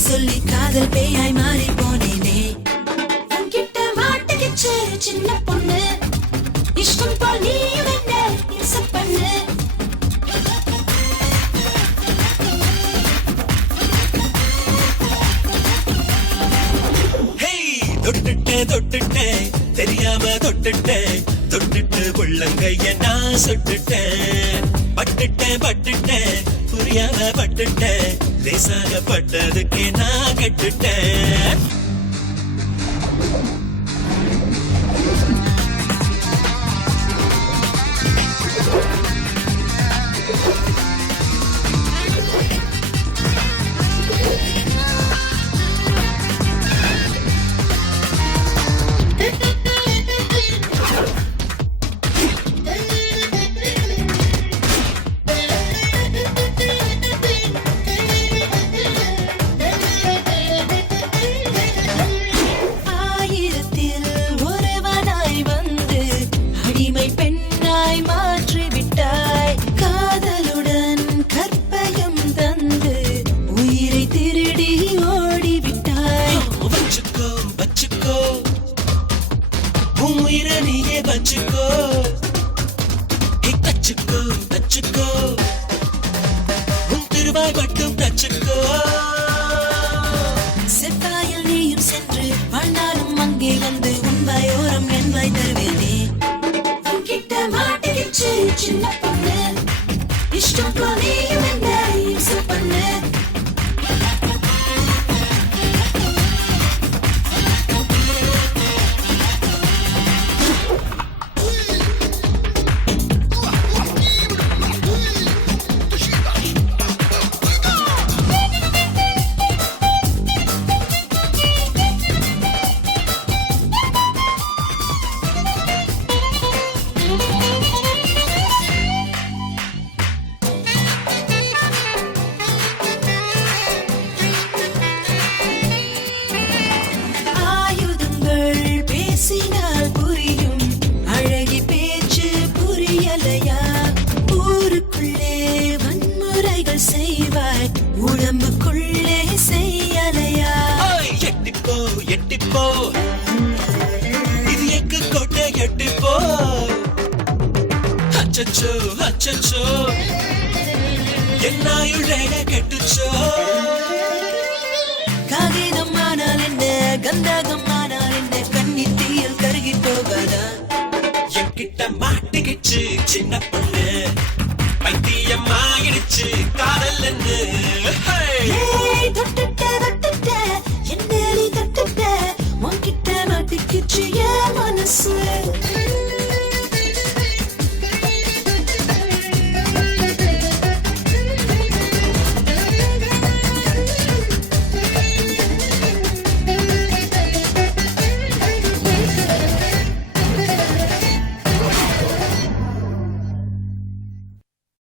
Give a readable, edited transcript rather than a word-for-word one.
சொல்லி காதல் பேயாய் மாறி போனேனே. உன்கிட்ட மாட்டுக்கிச்சு சின்ன பொண்ணு, இஷ்டம் போல் நீயும் என்ன இம்சை பண்ணு. தொட்டுட்டேன் தெரியாம தொட்டுட்டு உள்ளங்கைய நான் சுட்டுட்டேன். பட்டுட்டேன் புரியாம பட்டுட்டேன், லேசாக பட்டதுக்கே நான் கட்டுட்டேன். செவ்வாயில் நீயும் சென்று வாழ்ந்தாலும் அங்கே வந்து உண்மையோரம் என்பாய் தருவேனே. உன்கிட்ட மாட்டிக்கிச்சு சின்ன பொண்ணு, இஷ்டம் போல் நீயும் என்ன இம்சை பண்ணு. புரியும் அழகி பேச்சு புரியலையா? ஊருக்குள்ளே வன்முறைகள் செய்வாய், உடம்புக்குள்ளே செய்யலையா? எட்டிப்போ இது எக்கு கோட்டை எட்டிப்போ. அச்சச்சோ என்னாயுடைய கெட்டுச்சோ. காகிதம் ஆனால் என்ன, கந்தகம் ஆனால் என்ன, கண்ணி தீயில் கருகி போகாதா? என்கிட்ட மாட்டிக்கிச்சு சின்ன பொண்ணு.